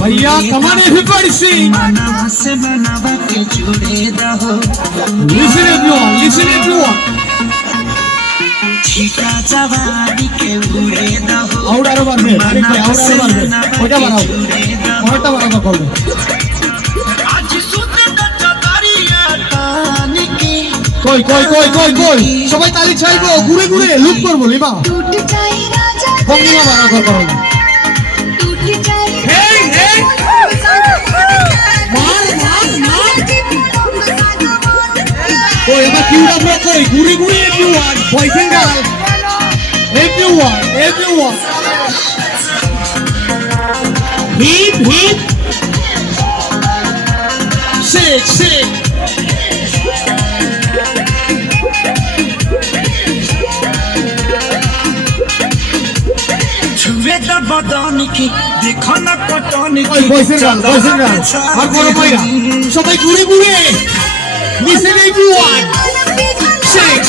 भैया कमान everybody sing. Listen everyone. और आरो बार में अरे भाई और आरो बार में ओटा बनाओ করবে কই সবাই তালি চাইবো ঘুরে ঘুরে লুপ করবো লিমা ভঙ্গিমা বানাও করো এবার কিউরা ব্রো কই ঘুরে ঘুরে everyone boys and girls everyone hip shake छुए द बदन की देखो ना पटन की boys and girls আর বড় ভাইরা সবাই ঘুরে ঘুরে listen everyone shake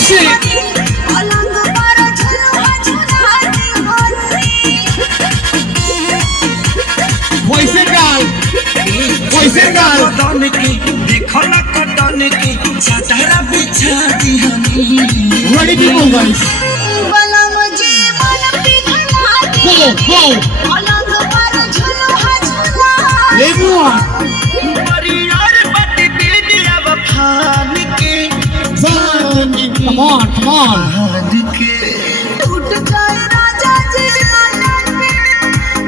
boys and girls बदन की देखो ना पटन की चादर बिछा दी Honey ready people guys go everyone come on टूट जाए राजा जी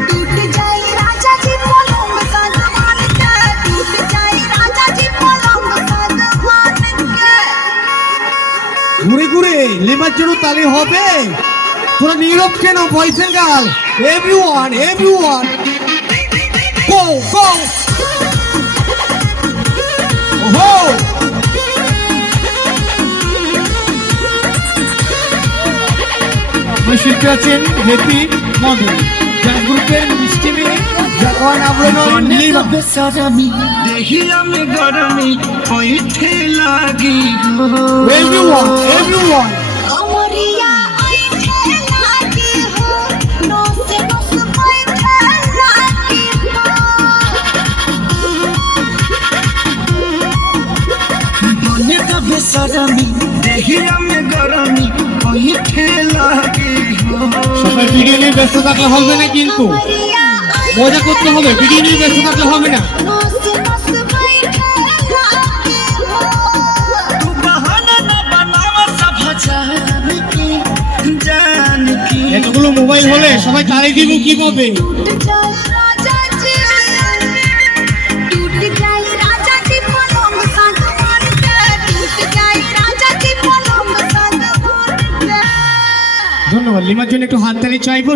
टूट जाए राजा जी पलंग सागवान के टूट जाए राजा जी पलंग सागवान के ঘুরে ঘুরে লেমার জন্য তালি হবে তোরা নীরব কেন boys and girl everyone go ওহো শিল্পী আছেন হ্যাপি মডেল যার গ্রুপের মিষ্টি মেয়ে যার নাম হলো নীলিমা बेसरमी देही में गरमी पैठे लागी everyone कमरिया आइठे लागी हो नो से बस बैठे लागी हो बने का बेसरमी देही में गरमी पैठे लागी সবাই ভিডিও নিয়ে ব্যস্ত থাকলে হবে না কিন্তু মজা করতে হবে ভিডিও নিয়ে ব্যস্ত থাকলে হবে না नो से बस बैठे लागी हो तू बहाना न बनावा सब जान की এতগুলো মোবাইল হলে সবাই তালি দিব কিভাবে टूट जाए राजा जी पलंग सागवान के टूट जाए राजा जी पलंग सागवान के ধন্যবাদ লিমার জন্য একটু হাততালি চাইবো।